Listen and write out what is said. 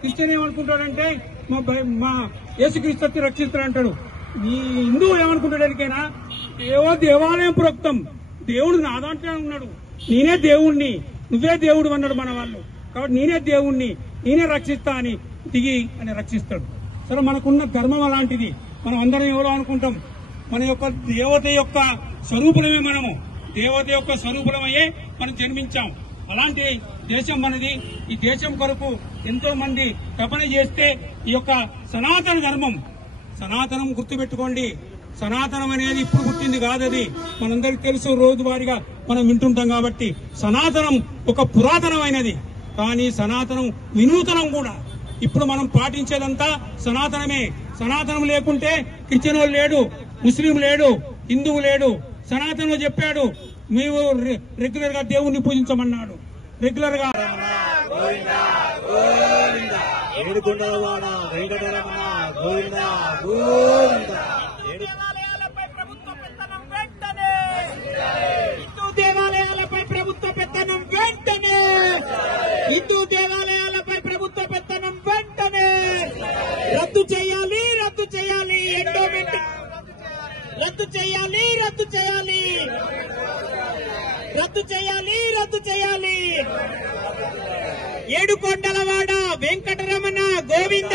Christian ఏమనుకుంటాడంటే మా యేసుక్రీస్తు రక్షిస్తాడు అంటాడు. ఈ హిందువు ఏమనుకుంటాడానికైనా ఏవో దేవాలయం ప్రోక్తం, దేవుడు నా దాంట్లో ఉన్నాడు, నేనే దేవుణ్ణి, నువ్వే దేవుడు అన్నాడు మన వాళ్ళు. కాబట్టి నేనే దేవుణ్ణి, నేనే రక్షిస్తా అని దిగి అని రక్షిస్తాడు. సరే, మనకున్న ధర్మం అలాంటిది. మనం అందరం ఎవరో అనుకుంటాం, మన యొక్క దేవత యొక్క స్వరూపులమే మనము, దేవత యొక్క స్వరూపులమయ్యే మనం జన్మించాం. అలాంటి దేశం మనది. ఈ దేశం కొరకు ఎంతో మంది తపన చేస్తే ఈ యొక్క సనాతన ధర్మం, సనాతనం గుర్తుపెట్టుకోండి, సనాతనం అనేది ఇప్పుడు పుట్టింది కాదది, మనందరికీ తెలుసు, రోజువారీగా మనం వింటుంటాం. కాబట్టి సనాతనం ఒక పురాతనమైనది, కానీ సనాతనం వినూతనం కూడా. ఇప్పుడు మనం పాటించేదంతా సనాతనమే. సనాతనం లేకుంటే క్రిస్టియన్ లేడు, ముస్లిం లేడు, హిందువు లేడు. సనాతనం చెప్పాడు, మేము రెగ్యులర్ గా దేవుణ్ణి పూజించమన్నాడు. రెగ్యులర్ గా దేవాలయాలపై ప్రభుత్వ పెత్తనం వెంటనే, హిందూ దేవాలయాలపై ప్రభుత్వ పెత్తనం వెంటనే రద్దు చేయాలి, రద్దు చేయాలి, ఎండోమెంట్ రద్దు చేయాలి, రద్దు చేయాలి, రద్దు చేయాలి, రద్దు చేయాలి. ఏడుకొండలవాడ వెంకటరమణ గోవింద.